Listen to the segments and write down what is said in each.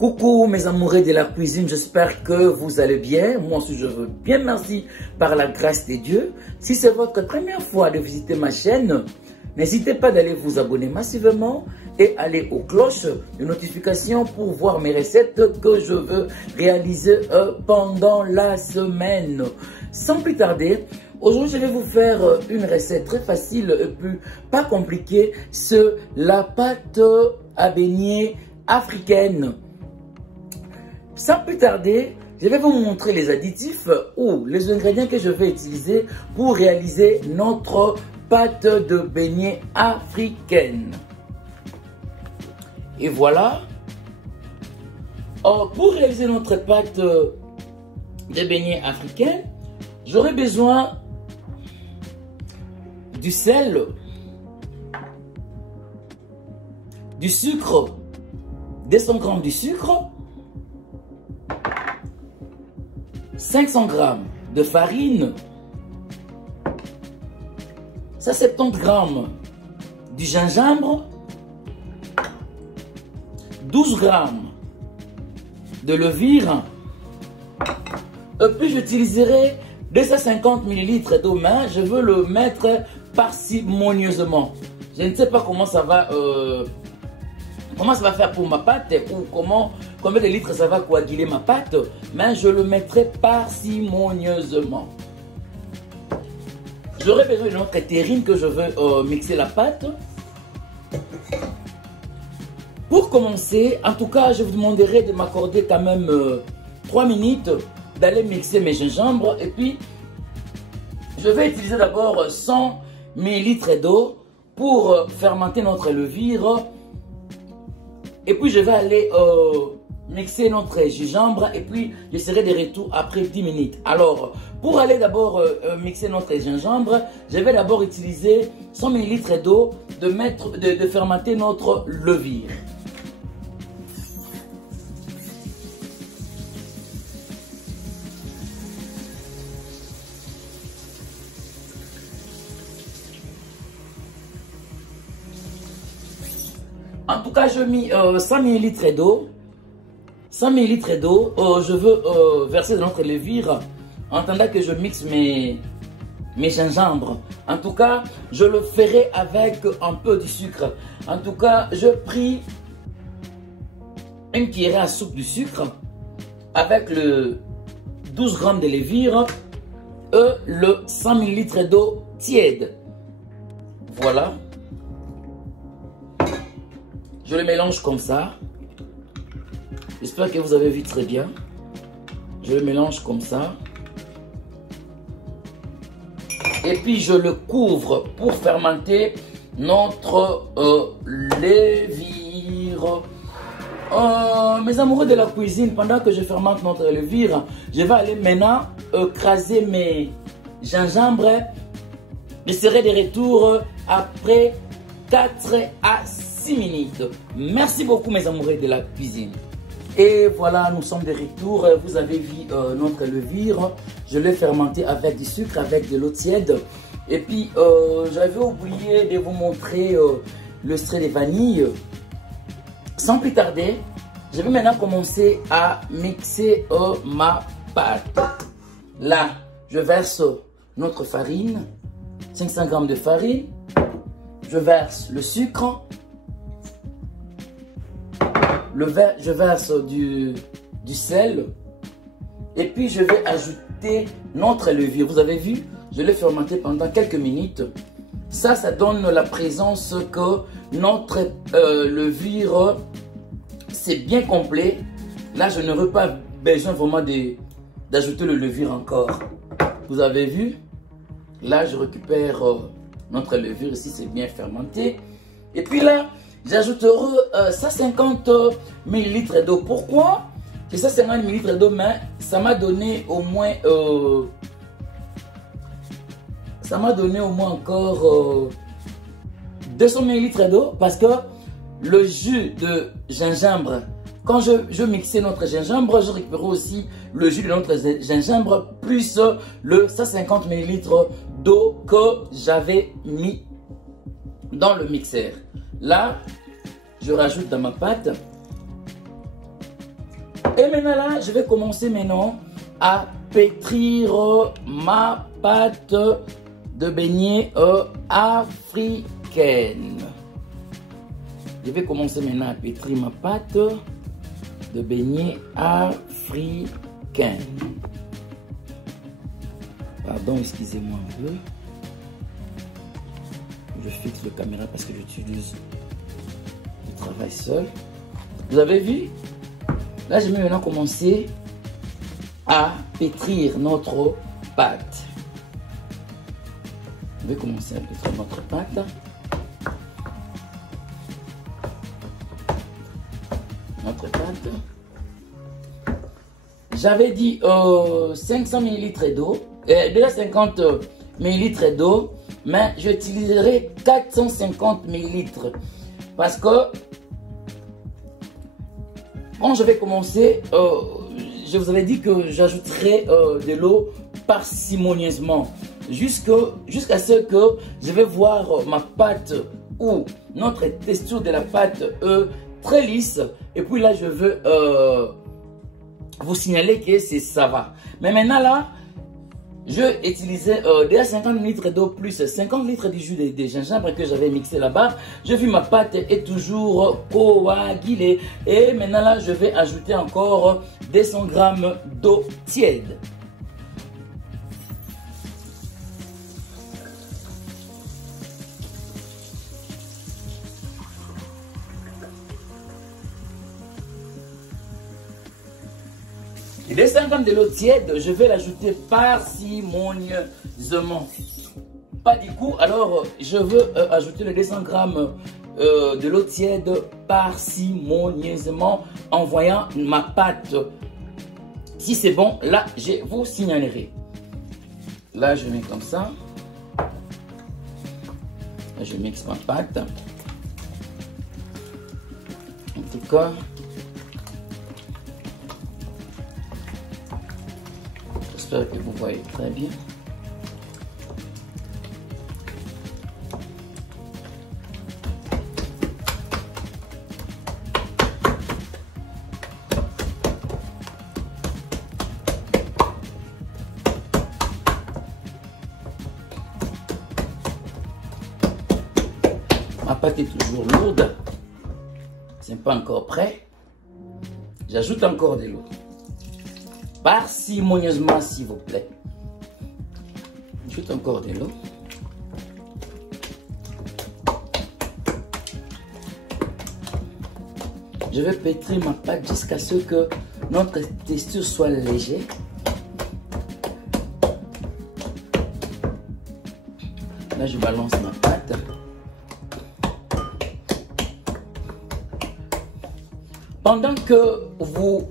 Coucou mes amoureux de la cuisine, j'espère que vous allez bien. Moi aussi je veux bien, merci par la grâce de Dieu. Si c'est votre première fois de visiter ma chaîne, n'hésitez pas d'aller vous abonner massivement et aller aux cloches de notification pour voir mes recettes que je veux réaliser pendant la semaine. Sans plus tarder, aujourd'hui je vais vous faire une recette très facile et puis pas compliquée, c'est la pâte à beignets africaine. Sans plus tarder, je vais vous montrer les additifs ou les ingrédients que je vais utiliser pour réaliser notre pâte de beignets africaine. Et voilà. Pour réaliser notre pâte de beignets africaine, j'aurai besoin du sel, du sucre, 200 g de sucre, 500 g de farine, 170 g du gingembre, 12 g de levure, et puis j'utiliserai 250 ml d'eau, mais je veux le mettre parcimonieusement. Je ne sais pas comment ça va faire pour ma pâte ou combien de litres ça va coaguler ma pâte, mais je le mettrai parcimonieusement. J'aurai besoin de notre terrine que je veux mixer la pâte. Pour commencer, en tout cas, je vous demanderai de m'accorder quand même 3 minutes d'aller mixer mes gingembres. Et puis, je vais utiliser d'abord 100 ml d'eau pour fermenter notre levure. Et puis, je vais aller mixer notre gingembre et puis je serai de retour après 10 minutes. Alors, pour aller d'abord mixer notre gingembre, je vais d'abord utiliser 100 ml d'eau de fermenter notre levure. En tout cas, je mis 100 ml d'eau. 100 ml d'eau, je veux verser dans notre levure en attendant que je mixe mes gingembres. En tout cas, je le ferai avec un peu de sucre. En tout cas, je pris une cuillère à soupe de sucre avec le 12 g de levure et le 100 ml d'eau tiède. Voilà. Je le mélange comme ça. J'espère que vous avez vu très bien. Je le mélange comme ça. Et puis je le couvre pour fermenter notre levure. Mes amoureux de la cuisine, pendant que je fermente notre levure, je vais aller maintenant écraser mes gingembres. Je serai de retour après 4 à 6 minutes. Merci beaucoup mes amoureux de la cuisine. Et voilà, nous sommes de retour. Vous avez vu notre levure. Je l'ai fermenté avec du sucre, avec de l'eau tiède. Et puis, j'avais oublié de vous montrer le extrait de vanille. Sans plus tarder, je vais maintenant commencer à mixer ma pâte. Là, je verse notre farine, 500 g de farine. Je verse le sucre. Je verse du sel et puis je vais ajouter notre levure. Vous avez vu, je l'ai fermenté pendant quelques minutes. Ça donne la présence que notre levure, c'est bien complet. Là, je n'aurai pas besoin vraiment d'ajouter le levure encore. Vous avez vu, là, je récupère notre levure. Ici, c'est bien fermenté. Et puis là, j'ajouterai 150 ml d'eau. Pourquoi? C'est 150 ml d'eau, mais ça m'a donné au moins encore 200 ml d'eau parce que le jus de gingembre, quand je mixais notre gingembre, je récupérais aussi le jus de notre gingembre plus le 150 ml d'eau que j'avais mis dans le mixeur. Là, je rajoute dans ma pâte Et maintenant là, je vais commencer maintenant à pétrir ma pâte de beignet africaine. Je vais commencer maintenant à pétrir ma pâte de beignet africaine. Pardon, excusez-moi un peu. Je fixe le caméra parce que j'utilise le travail seul. Vous avez vu? Là, je vais maintenant commencer à pétrir notre pâte. Je vais commencer à pétrir notre pâte. Notre pâte. J'avais dit 500 ml d'eau, déjà 50 ml d'eau, mais j'utiliserai 450 ml parce que quand je vais commencer, je vous avais dit que j'ajouterai de l'eau parcimonieusement jusqu'à ce que je vais voir ma pâte ou notre texture de la pâte très lisse, et puis là je veux vous signaler que ça va. Mais maintenant là, je utilisais déjà 50 litres d'eau plus 50 litres de jus de gingembre que j'avais mixé là-bas. Je vis ma pâte est toujours coagulée. Et maintenant là, je vais ajouter encore 200 grammes d'eau tiède. Et 200 grammes de l'eau tiède, je vais l'ajouter parcimonieusement. Pas du coup, alors je veux ajouter les 200 grammes de l'eau tiède parcimonieusement en voyant ma pâte. Si c'est bon, là, je vous signalerai. Là, je mets comme ça. Là, je mixe ma pâte. En tout cas, j'espère que vous voyez très bien. Ma pâte est toujours lourde. Ce n'est pas encore prêt. J'ajoute encore de l'eau. Parcimonieusement, s'il vous plaît. J'ajoute encore de l'eau. Je vais pétrir ma pâte jusqu'à ce que notre texture soit légère. Là, je balance ma pâte. Pendant que vous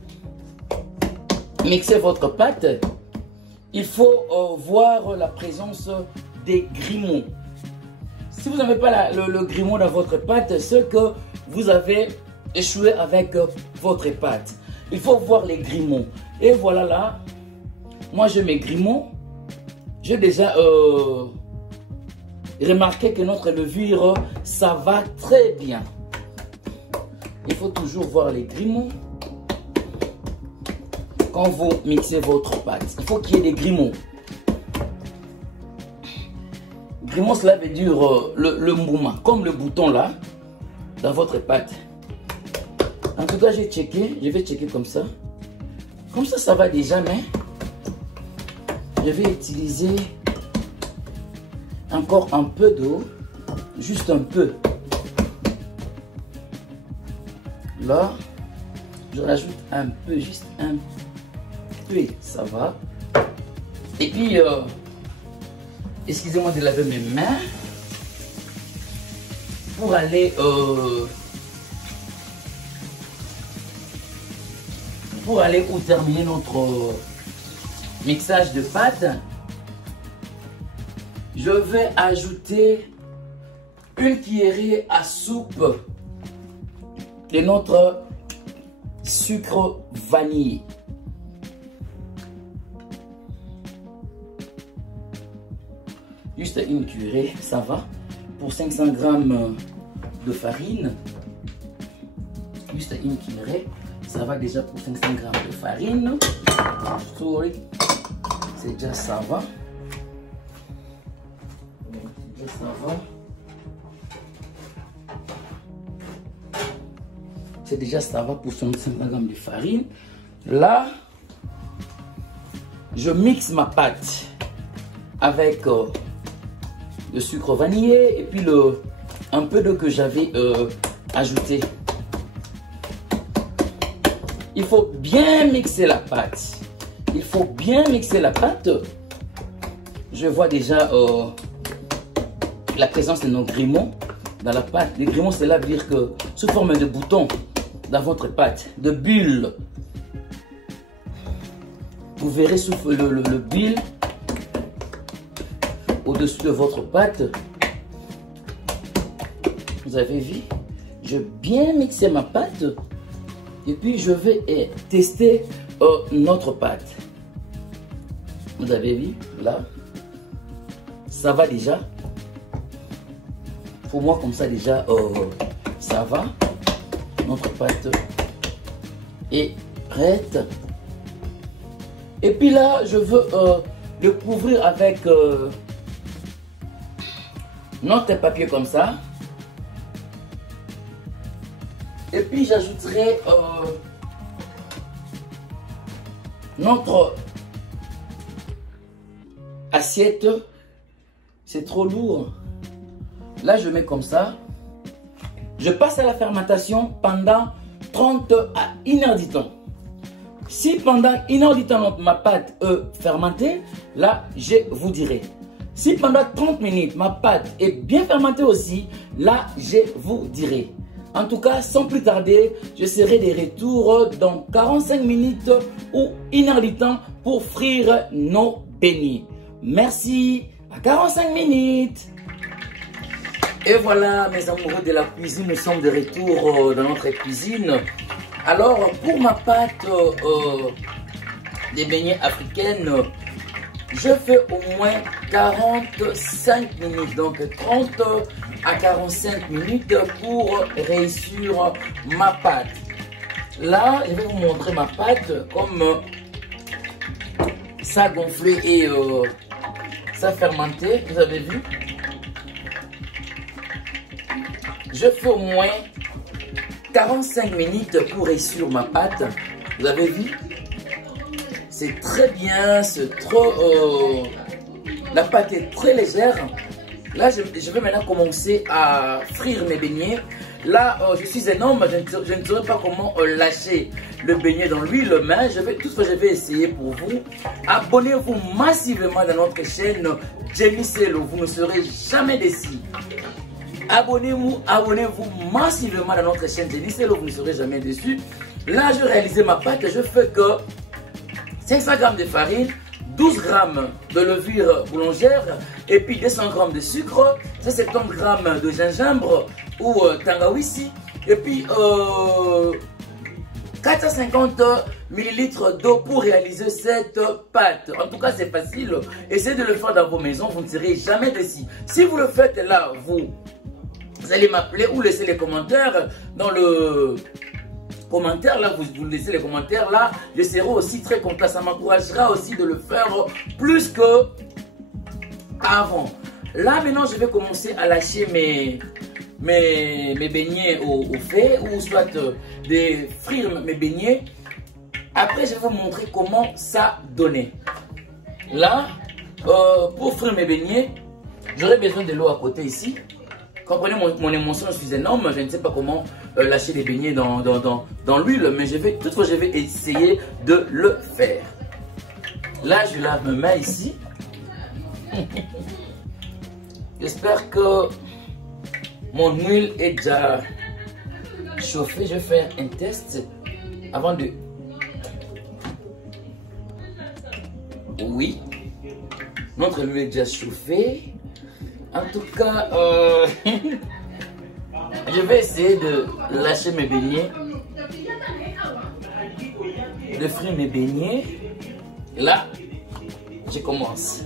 mixez votre pâte, il faut voir la présence des grimauds. Si vous n'avez pas le grimoux dans votre pâte, c'est que vous avez échoué avec votre pâte. Il faut voir les grimauds. Et voilà là, moi je mets grimauds. J'ai déjà remarqué que notre levure, ça va très bien. Il faut toujours voir les grimauds. Quand vous mixez votre pâte, il faut qu'il y ait des grimauds. Grimauds, cela veut dire le mouvement, comme le bouton là, dans votre pâte. En tout cas, je vais checker comme ça. Comme ça, ça va déjà, mais je vais utiliser encore un peu d'eau, juste un peu. Là, je rajoute un peu, juste un peu, ça va. Et puis, excusez-moi de laver mes mains pour aller où terminer notre mixage de pâte. Je vais ajouter une cuillerée à soupe de notre sucre vanille. Juste une cuillerée, ça va. Pour 500 grammes de farine, juste une cuillerée, Ça va déjà pour 500 g de farine. Sorry. C'est déjà ça va. C'est déjà ça va. C'est déjà ça va pour 150 g de farine. Là, je mixe ma pâte avec le sucre vanillé et puis un peu d'eau que j'avais ajouté. Il faut bien mixer la pâte. Il faut bien mixer la pâte. Je vois déjà la présence de nos grumeaux dans la pâte. Les grumeaux, cela veut dire que sous forme de boutons dans votre pâte, de bulles. Vous verrez sous le bulle au-dessus de votre pâte. Vous avez vu? Je vais bien mixer ma pâte. Et puis je vais tester notre pâte. Vous avez vu? Là. Ça va déjà. Pour moi, comme ça déjà, ça va. Notre pâte est prête. Et puis là, je veux le couvrir avec notre papier comme ça. Et puis j'ajouterai notre assiette. C'est trop lourd. Là, je mets comme ça. Je passe à la fermentation pendant 30 à 1 heure du temps. Si pendant 1 heure du temps, ma pâte est fermentée, là, je vous dirai. Si pendant 30 minutes, ma pâte est bien fermentée aussi, là, je vous dirai. En tout cas, sans plus tarder, je serai de retour dans 45 minutes ou 1 heure du temps pour frire nos beignets. Merci, à 45 minutes. Et voilà, mes amoureux de la cuisine, nous sommes de retour dans notre cuisine. Alors, pour ma pâte des beignets africaines, je fais au moins 45 minutes, donc 30 à 45 minutes pour réussir ma pâte. Là, je vais vous montrer ma pâte comme ça a gonflé et ça a fermenté, vous avez vu. Je fais au moins 45 minutes pour réussir ma pâte. Vous avez vu? C'est très bien, c'est trop... la pâte est très légère. Là, je vais maintenant commencer à frire mes beignets. Là, je suis un homme, je ne saurais pas comment lâcher le beignet dans l'huile, mais tout ce que je vais essayer pour vous. Abonnez-vous massivement dans notre chaîne Jenny Sello, vous ne serez jamais déçus. Abonnez-vous massivement dans notre chaîne Jenny Sello, vous ne serez jamais déçus. Là, je réalise ma pâte, je fais que 500 g de farine, 12 g de levure boulangère et puis 200 g de sucre, 170 g de gingembre ou tangawizi et puis 450 ml d'eau pour réaliser cette pâte. En tout cas, c'est facile. Essayez de le faire dans vos maisons, vous ne serez jamais déçus. Si vous le faites là, vous allez m'appeler ou laisser les commentaires dans le... commentaires là, vous laissez les commentaires là, je serai aussi très content, ça m'encouragera aussi de le faire plus que avant. Là maintenant je vais commencer à lâcher mes beignets au fait ou soit de frire mes beignets. Après je vais vous montrer comment ça donnait. Là pour frire mes beignets, j'aurai besoin de l'eau à côté ici. Comprenez mon émotion, je suis un homme, je ne sais pas comment lâcher les beignets dans l'huile, mais toutefois je vais essayer de le faire. Là, je lave mes mains ici. J'espère que mon huile est déjà chauffée. Je vais faire un test avant de... Oui, notre huile est déjà chauffée. En tout cas, je vais essayer de lâcher mes beignets, de frire mes beignets. Là, je commence.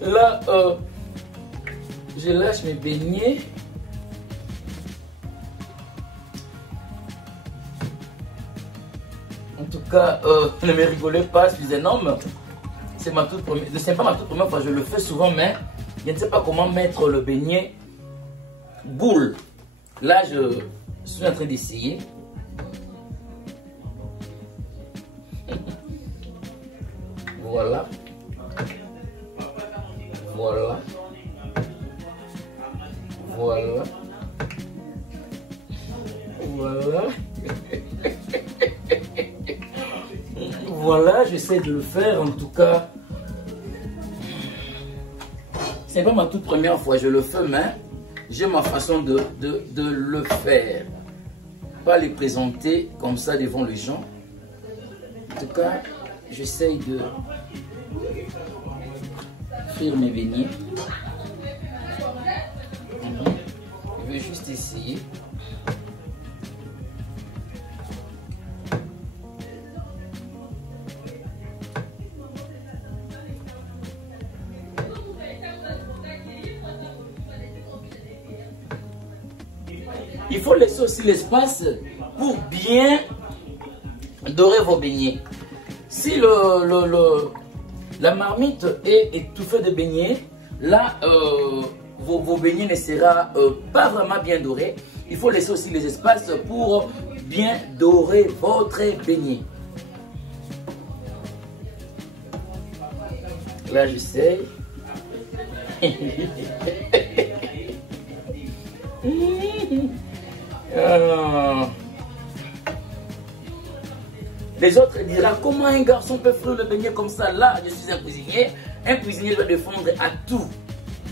Là, je lâche mes beignets. En tout cas, ne me rigolez pas, je suis un homme. C'est pas ma toute première fois, je le fais souvent, mais je ne sais pas comment mettre le beignet boule. Là, je suis en train d'essayer. Voilà. Voilà. Voilà. Voilà. Voilà, j'essaie de le faire en tout cas. C'est pas ma toute première fois, je le fais, mais j'ai ma façon de le faire. Pas les présenter comme ça devant les gens. En tout cas, j'essaie de faire mes beignets. Je vais juste essayer. Il faut laisser aussi l'espace pour bien dorer vos beignets. Si la marmite est étouffée de beignets, là, vos beignets ne seront pas vraiment bien dorés. Il faut laisser aussi les espaces pour bien dorer votre beignet. Là, j'essaie. Les autres diront comment un garçon peut faire le beignet comme ça. Là, je suis un cuisinier. Un cuisinier doit défendre à tout.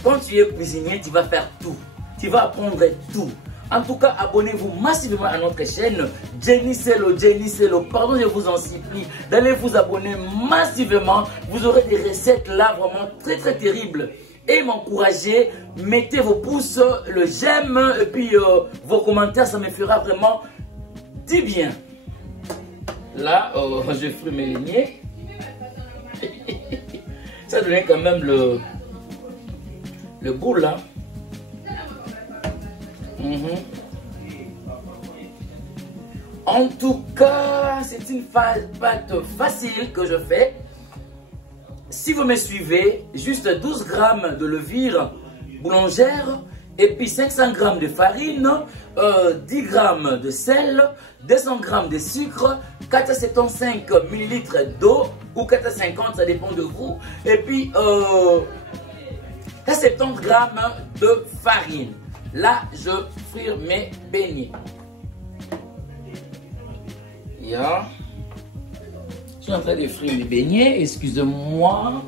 Quand tu es cuisinier, tu vas faire tout. Tu vas apprendre tout. En tout cas, abonnez-vous massivement à notre chaîne. Jenny Sello, pardon, je vous en supplie d'aller vous abonner massivement. Vous aurez des recettes là vraiment très très terribles. Et m'encourager, mettez vos pouces, le j'aime et puis vos commentaires, ça me fera vraiment du bien. Là, je fais mes lignées. Ça donne quand même le goût là. En tout cas, c'est une pâte facile que je fais. Si vous me suivez, juste 12 grammes de levure boulangère et puis 500 grammes de farine, 10 grammes de sel, 200 grammes de sucre, 475 ml d'eau ou 450, ça dépend de vous. Et puis 470 grammes de farine. Là, je frire mes beignets. Yeah. Je suis en train de frire mes beignets, excusez-moi.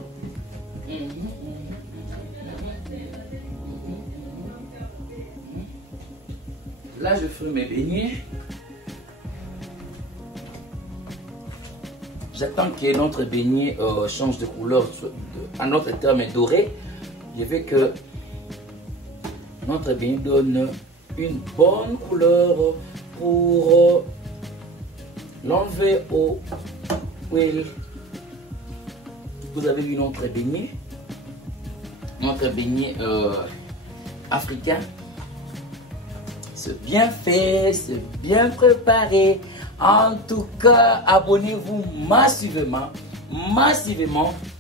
Là, je fais mes beignets. J'attends que notre beignet change de couleur, en notre terme doré. Je veux que notre beignet donne une bonne couleur pour l'enlever au huile. Vous avez vu notre beignet africain. C'est bien fait, c'est bien préparé. En tout cas, abonnez-vous massivement.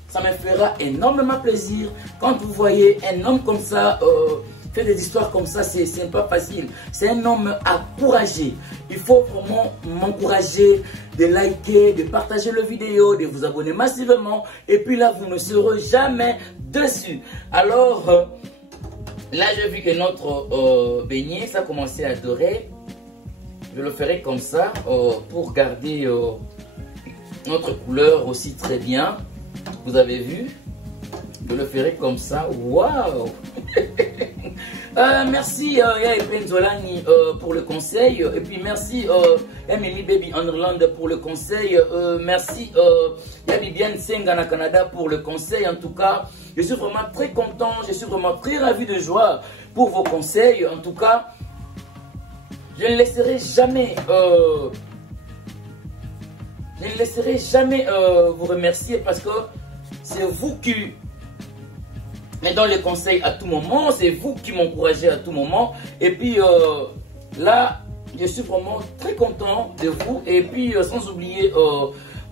Ça me fera énormément plaisir. Quand vous voyez un homme comme ça, faire des histoires comme ça, c'est pas facile. C'est un homme encouragé. Il faut vraiment m'encourager de liker, de partager la vidéo, de vous abonner massivement. Et puis là, vous ne serez jamais dessus. Alors, là, j'ai vu que notre beignet, ça a commencé à dorer. Je le ferai comme ça pour garder notre couleur aussi très bien. Vous avez vu? Je le ferai comme ça. Waouh! Merci Yaya Penzolani pour le conseil. Et puis merci Emily Baby Underland pour le conseil. Merci Yabibiane Sengana Canada pour le conseil. En tout cas, je suis vraiment très content. Je suis vraiment très ravi de joie pour vos conseils. En tout cas, je ne laisserai jamais vous remercier parce que c'est vous qui me donnez les conseils à tout moment, c'est vous qui m'encouragez à tout moment. Et puis là, je suis vraiment très content de vous. Et puis sans oublier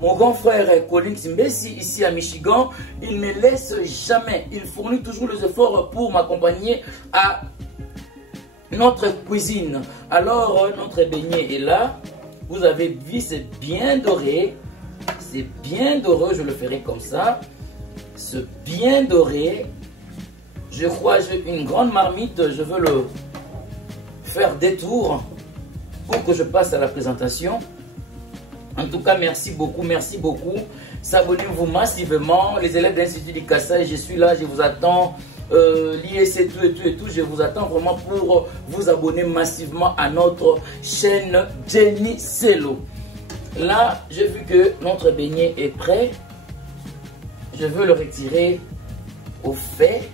mon grand frère Colin Zimbesi ici à Michigan, il ne me laisse jamais, il fournit toujours les efforts pour m'accompagner à notre cuisine. Alors notre beignet est là, vous avez vu, c'est bien doré, je le ferai comme ça, c'est bien doré. Je crois que j'ai une grande marmite, je veux le faire des tours pour que je passe à la présentation. En tout cas, merci beaucoup, merci beaucoup. S'abonnez-vous massivement. Les élèves de l'Institut du Kassai, je suis là, je vous attends. L'IEC, tout, je vous attends vraiment pour vous abonner massivement à notre chaîne Jenny Selo. Là, j'ai vu que notre beignet est prêt. Je veux le retirer au fait.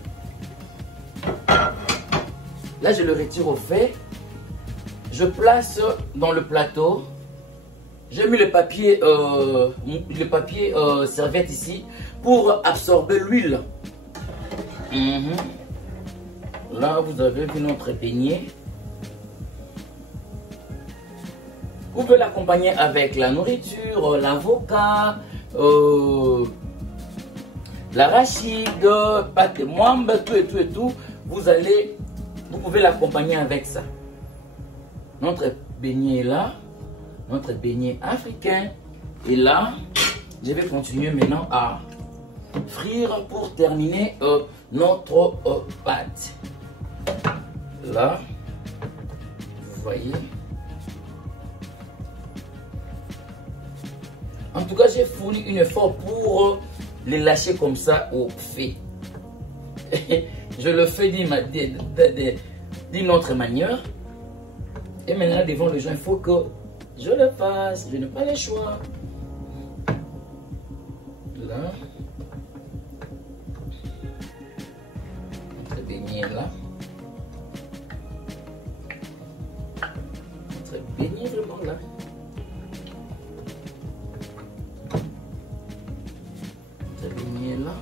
Là, je le retire au fait. Je place dans le plateau. J'ai mis le papier serviette ici pour absorber l'huile. Là, vous avez vu notre beignet. Vous pouvez l'accompagner avec la nourriture, l'avocat, l'arachide, pâte de moimbe, tout. Vous pouvez l'accompagner avec ça. Notre beignet est là. Notre beignet africain. Et là, je vais continuer maintenant à frire pour terminer notre pâte. Là, vous voyez. En tout cas, j'ai fourni un effort pour les lâcher comme ça au fait. Je le fais d'une autre manière. Et maintenant, devant les gens, il faut que je le fasse. Je n'ai pas le choix. Là. Notre beignet là. Notre beignet vraiment là. Notre beignet là.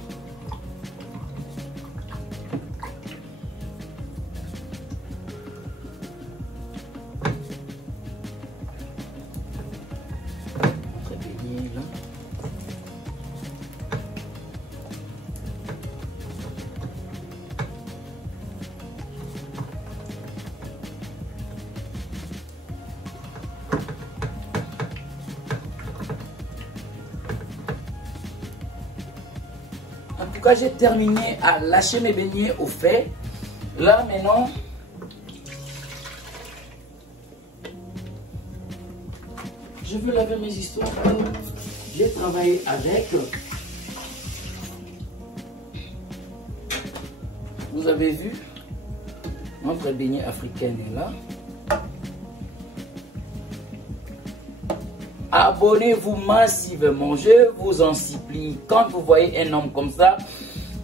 En tout cas, j'ai terminé à lâcher mes beignets au fait. Là, maintenant, je veux laver mes histoires que j'ai travaillé avec. Vous avez vu, notre beignet africain est là. Abonnez-vous massivement, je vous en supplie. Quand vous voyez un homme comme ça,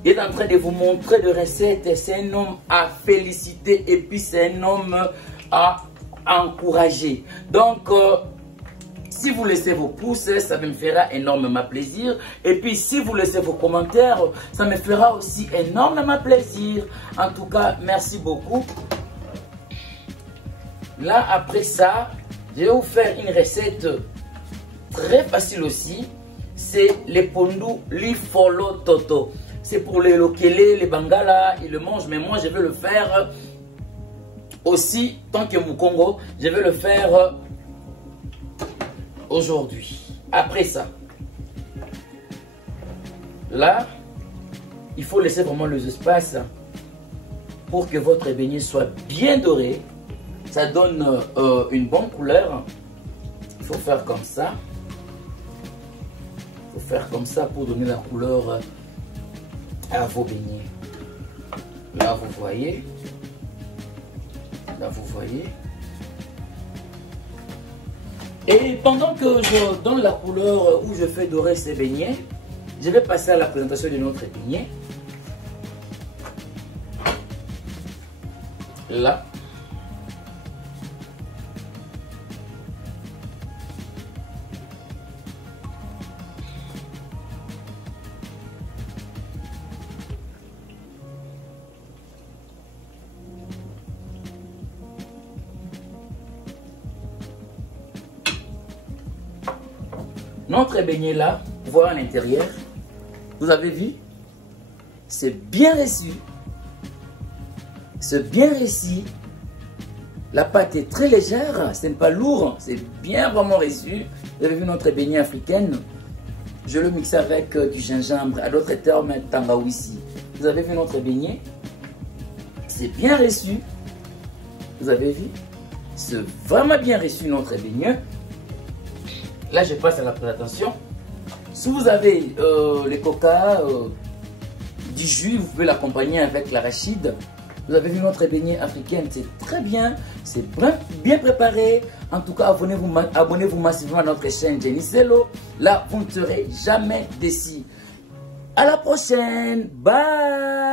il est en train de vous montrer des recettes. C'est un homme à féliciter et puis c'est un homme à encourager. Donc, si vous laissez vos pouces, ça me fera énormément plaisir. Et puis, si vous laissez vos commentaires, ça me fera aussi énormément plaisir. En tout cas, merci beaucoup. Là, après ça, je vais vous faire une recette très facile aussi. C'est les pondu lifolo toto. C'est pour les lokele, les bangala, ils le mangent. Mais moi, je vais le faire aussi, tant que Mukongo, je vais le faire aujourd'hui. Après ça, là, il faut laisser vraiment les espaces pour que votre beignet soit bien doré. Ça donne une bonne couleur. Il faut faire comme ça. Il faut faire comme ça pour donner la couleur à vos beignets. Là, vous voyez. Là, vous voyez. Et pendant que je donne la couleur où je fais dorer ces beignets, je vais passer à la présentation de notre beignet. Là. notre beignet là, voilà l'intérieur. Vous avez vu? C'est bien reçu. C'est bien réussi. La pâte est très légère, ce n'est pas lourd, c'est bien vraiment reçu. Vous avez vu notre beignet africaine. Je le mixe avec du gingembre, à d'autres termes, tangawizi. Vous avez vu notre beignet? C'est bien reçu. Vous avez vu? C'est vraiment bien reçu notre beignet. Là, je passe à la présentation. Si vous avez les coca, du jus, vous pouvez l'accompagner avec l'arachide. Vous avez vu notre beignet africaine, c'est très bien, c'est bien préparé. En tout cas, abonnez-vous massivement à notre chaîne Genicelo. Là, vous ne serez jamais déçus. À la prochaine, bye.